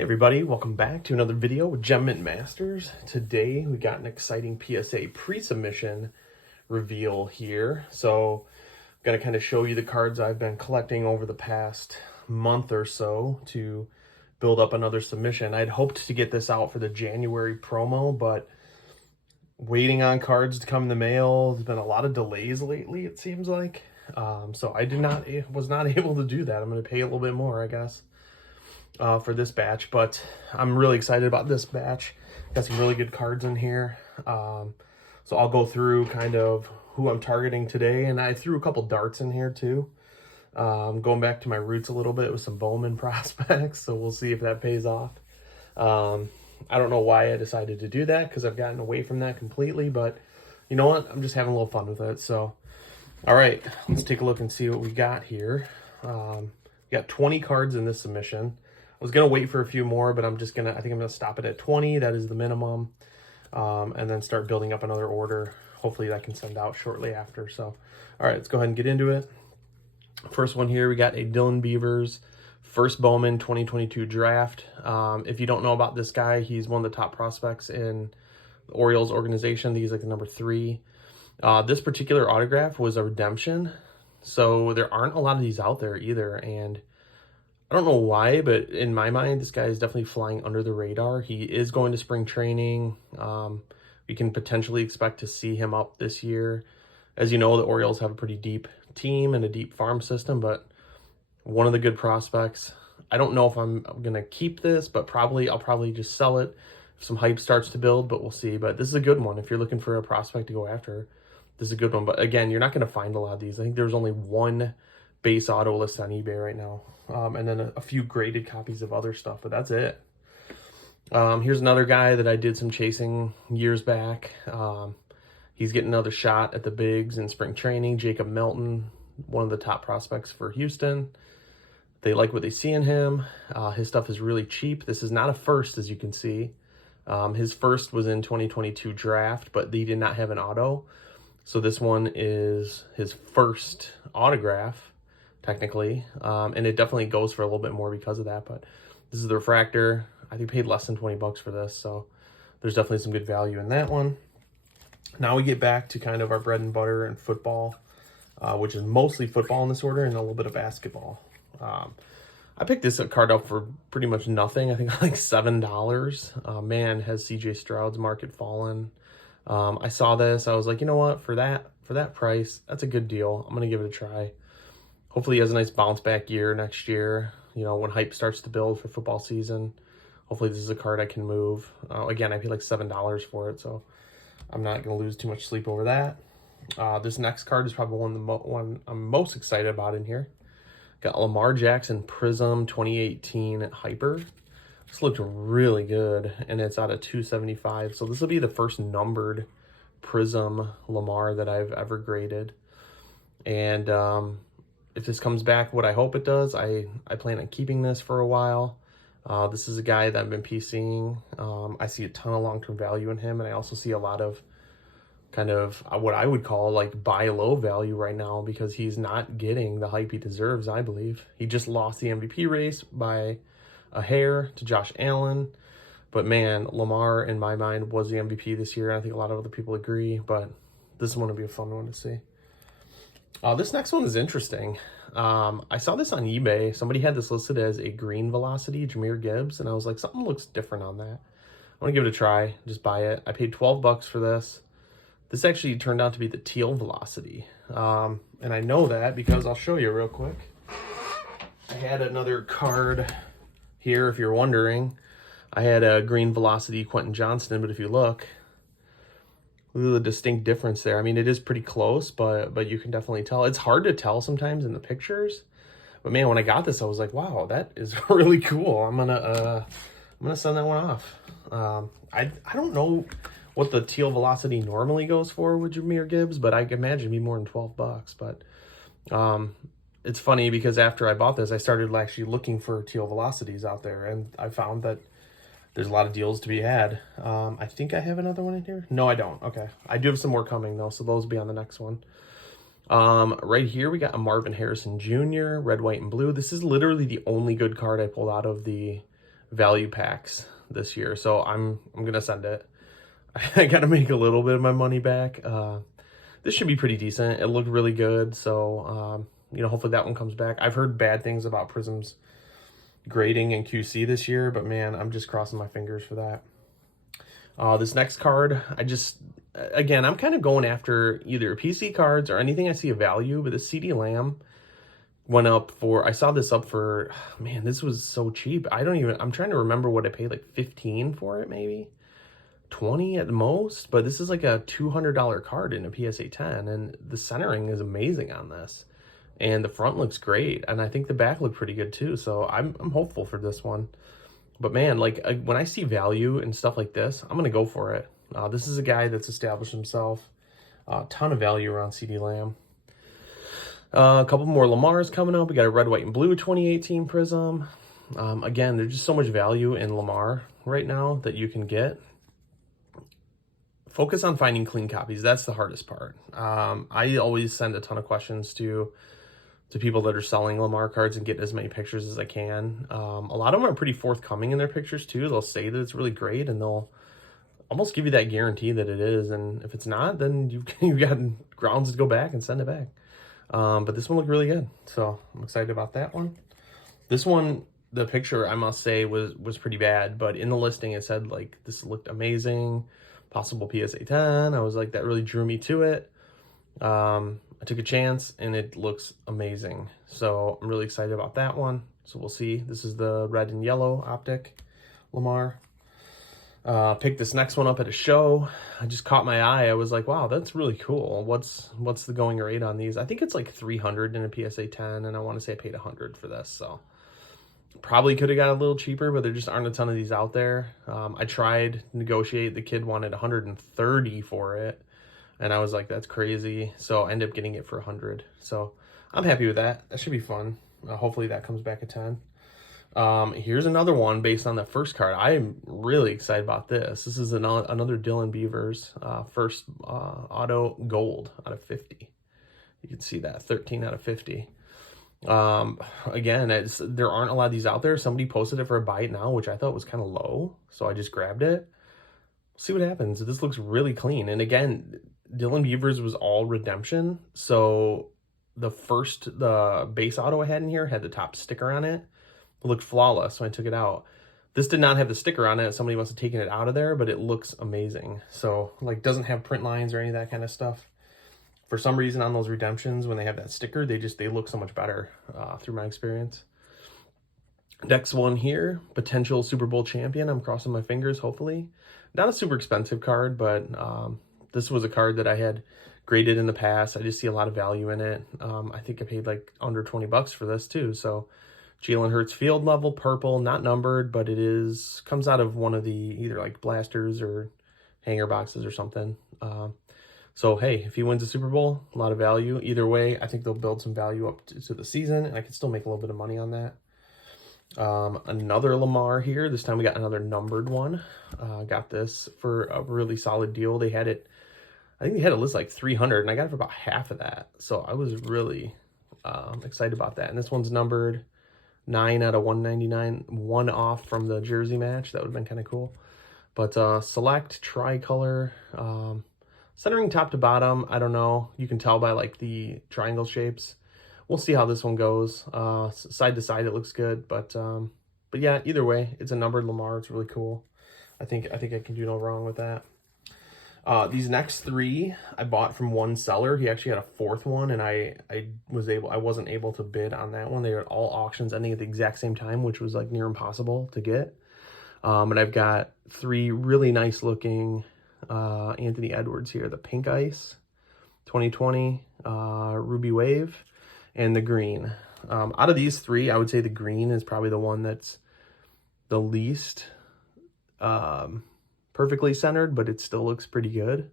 Hey everybody, welcome back to another video with Gem Mint Masters. Today we got an exciting PSA pre-submission reveal here. So I'm going to kind of show you the cards I've been collecting over the past month or so to build up another submission. I'd hoped to get this out for the January promo, but waiting on cards to come in the mail. There's been a lot of delays lately, it seems like. So I was not able to do that. I'm going to pay a little bit more, I guess. For this batch, but I'm really excited about this batch. Got some really good cards in here. So I'll go through kind of who I'm targeting today, and I threw a couple darts in here too. Going back to my roots a little bit with some Bowman prospects, so we'll see if that pays off. I don't know why I decided to do that, because I've gotten away from that completely, but you know what? I'm just having a little fun with it. So, all right, let's take a look and see what we got here. We got 20 cards in this submission. I was going to wait for a few more, but I think I'm going to stop it at 20. That is the minimum. And then start building up another order. Hopefully that can send out shortly after. So, all right, let's go ahead and get into it. First one here, we got a Dylan Beavers first Bowman 2022 draft. If you don't know about this guy, he's one of the top prospects in the Orioles organization. He's like the number 3. This particular autograph was a redemption. So there aren't a lot of these out there either. And I don't know why, but in my mind, this guy is definitely flying under the radar. He is going to spring training. We can potentially expect to see him up this year. As you know, the Orioles have a pretty deep team and a deep farm system, but one of the good prospects. I don't know if I'm going to keep this, but I'll probably just sell it if some hype starts to build, but we'll see. But this is a good one. If you're looking for a prospect to go after, this is a good one. But again, you're not going to find a lot of these. I think there's only one base auto list on eBay right now. And then a few graded copies of other stuff, but that's it. Here's another guy that I did some chasing years back. He's getting another shot at the bigs in spring training. Jacob Melton, one of the top prospects for Houston. They like what they see in him. His stuff is really cheap. This is not a first, as you can see. His first was in 2022 draft, but he did not have an auto. So this one is his first autograph, technically, and it definitely goes for a little bit more because of that. But this is the refractor. I think paid less than 20 bucks for this, so there's definitely some good value in that one. Now we get back to kind of our bread and butter and football, which is mostly football in this order and a little bit of basketball. I picked this card up for pretty much nothing. I think like $7. Man, has CJ Stroud's market fallen. I saw this. I was like, you know what? For that price, that's a good deal. I'm gonna give it a try. Hopefully he has a nice bounce back year next year, you know, when hype starts to build for football season. Hopefully this is a card I can move. Again, I paid like $7 for it, so I'm not going to lose too much sleep over that. This next card is probably one I'm most excited about in here. Got Lamar Jackson Prism 2018 Hyper. This looked really good, and it's out of 275. So this will be the first numbered Prism Lamar that I've ever graded. And if this comes back what I hope it does, I plan on keeping this for a while. This is a guy that I've been PCing. I see a ton of long-term value in him, and I also see a lot of kind of what I would call like buy low value right now, because he's not getting the hype he deserves, I believe. He just lost the MVP race by a hair to Josh Allen. But man, Lamar, in my mind, was the MVP this year. I think a lot of other people agree, but this one will be a fun one to see. This next one is interesting. I saw this on eBay. Somebody had this listed as a green velocity, Jahmyr Gibbs, and I was like, something looks different on that. I want to give it a try, just buy it. I paid 12 bucks for this. This actually turned out to be the teal velocity. And I know that because I'll show you real quick. I had another card here, if you're wondering. I had a green velocity Quentin Johnston, but if you look at the distinct difference there. I mean, it is pretty close, but you can definitely tell. It's hard to tell sometimes in the pictures. But man, when I got this, I was like, wow, that is really cool. I'm gonna send that one off. I don't know what the teal velocity normally goes for with Jahmyr Gibbs, but I can imagine it'd be more than 12 bucks. But it's funny because after I bought this, I started actually looking for teal velocities out there, and I found that there's a lot of deals to be had. I think I have another one in here. No, I don't. Okay. I do have some more coming, though, so those will be on the next one. Right here, we got a Marvin Harrison Jr., red, white, and blue. This is literally the only good card I pulled out of the value packs this year. So I'm going to send it. I got to make a little bit of my money back. This should be pretty decent. It looked really good. So, you know, hopefully that one comes back. I've heard bad things about Prism's grading and QC this year, but man, I'm just crossing my fingers for that. This next card, again, I'm kind of going after either PC cards or anything I see a value, but the CD Lamb went up for, I saw this up for, man, this was so cheap. I'm trying to remember what I paid, like 15 for it, maybe 20 at the most, but this is like a $200 card in a PSA 10, and the centering is amazing on this, and the front looks great, and I think the back looked pretty good too, so I'm hopeful for this one. But man, like when I see value and stuff like this, I'm gonna go for it. This is a guy that's established himself, a ton of value around CD Lamb. A couple more Lamars coming up. We got a red, white, and blue 2018 Prism. Again, there's just so much value in Lamar right now that you can get. Focus on finding clean copies. That's the hardest part. I always send a ton of questions to people that are selling Lamar cards and get as many pictures as I can. A lot of them are pretty forthcoming in their pictures too. They'll say that it's really great, and they'll almost give you that guarantee that it is. And if it's not, then you've got grounds to go back and send it back. But this one looked really good, so I'm excited about that one. This one, the picture, I must say, was pretty bad, but in the listing it said like this looked amazing, possible PSA 10. I was like, that really drew me to it. I took a chance and it looks amazing, so I'm really excited about that one. So we'll see. This is the red and yellow optic Lamar. Picked this next one up at a show. I just caught my eye. I was like, wow, that's really cool. What's the going rate on these? I think it's like 300 in a PSA 10, and I want to say I paid 100 for this, so probably could have got a little cheaper, but there just aren't a ton of these out there. I tried to negotiate. The kid wanted 130 for it, and I was like, that's crazy. So I ended up getting it for 100. So I'm happy with that. That should be fun. Hopefully that comes back at 10. Here's another one based on the first card. I am really excited about this. This is another Dylan Beavers first auto gold out of 50. You can see that 13 out of 50. Again, there aren't a lot of these out there. Somebody posted it for a buy it now, which I thought was kind of low, so I just grabbed it. See what happens. This looks really clean. And again, Dylan Beavers was all redemption, so the base auto I had in here had the top sticker on it. It looked flawless, so I took it out. This did not have the sticker on it. Somebody must have taken it out of there, but it looks amazing. So, like, doesn't have print lines or any of that kind of stuff. For some reason, on those redemptions, when they have that sticker, they look so much better through my experience. Next one here, potential Super Bowl champion. I'm crossing my fingers, hopefully. Not a super expensive card, but this was a card that I had graded in the past. I just see a lot of value in it. I think I paid like under 20 bucks for this too, so Jalen Hurts field level, purple, not numbered, but comes out of one of the either like blasters or hanger boxes or something. So hey, if he wins the Super Bowl, a lot of value. Either way, I think they'll build some value up to the season, and I can still make a little bit of money on that. Another Lamar here. This time we got another numbered one. Got this for a really solid deal. I think they had it listed like 300, and I got it for about half of that. So I was really excited about that. And this one's numbered 9 out of 199, one off from the jersey match. That would have been kind of cool. But select tricolor, centering top to bottom. I don't know. You can tell by like the triangle shapes. We'll see how this one goes. Side to side, it looks good. But yeah, either way, it's a numbered Lamar. It's really cool. I think I can do no wrong with that. These next three I bought from one seller. He actually had a fourth one, and I wasn't able to bid on that one. They were all auctions ending at the exact same time, which was like near impossible to get. And I've got three really nice looking Anthony Edwards here. The pink ice, 2020, Ruby Wave, and the green. Out of these three, I would say the green is probably the one that's the least perfectly centered, but it still looks pretty good.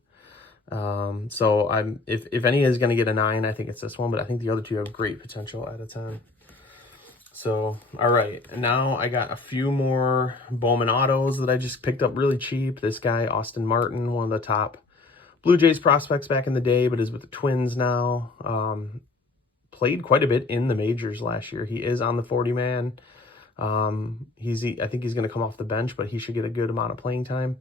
So if any is going to get a 9, I think it's this one, but I think the other two have great potential at a 10. So, all right, and now I got a few more Bowman autos that I just picked up really cheap. This guy, Austin Martin, one of the top Blue Jays prospects back in the day, but is with the Twins now. Played quite a bit in the majors last year. He is on the 40-man. I think he's going to come off the bench, but he should get a good amount of playing time.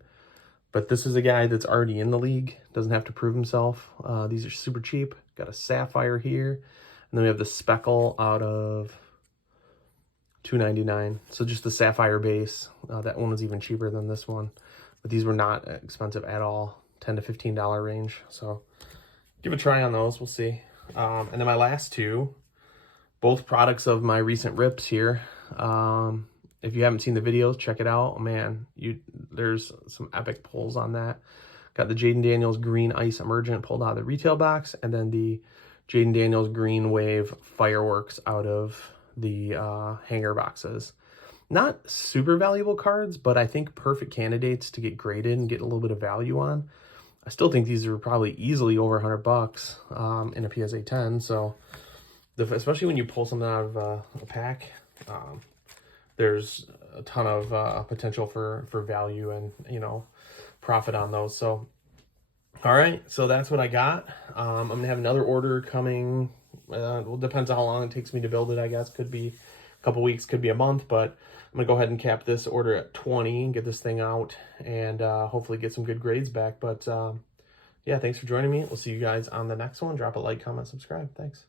But this is a guy that's already in the league, doesn't have to prove himself. These are super cheap. Got a sapphire here, and then we have the speckle out of $2.99. So just the sapphire base. That one was even cheaper than this one, but these were not expensive at all, $10 to $15 range. So give a try on those. We'll see. And then my last two, both products of my recent rips here. If you haven't seen the videos, check it out. Man, there's some epic pulls on that. Got the Jaden Daniels Green Ice Emergent pulled out of the retail box, and then the Jaden Daniels Green Wave Fireworks out of the hanger boxes. Not super valuable cards, but I think perfect candidates to get graded and get a little bit of value on. I still think these are probably easily over $100 in a PSA 10. So especially when you pull something out of a pack, there's a ton of potential for value and, you know, profit on those. So, all right, so that's what I got. I'm gonna have another order coming. Well, depends on how long it takes me to build it, I guess. Could be a couple weeks, could be a month, but I'm gonna go ahead and cap this order at 20 and get this thing out and hopefully get some good grades back. But yeah, thanks for joining me. We'll see you guys on the next one. Drop a like, comment, subscribe. Thanks.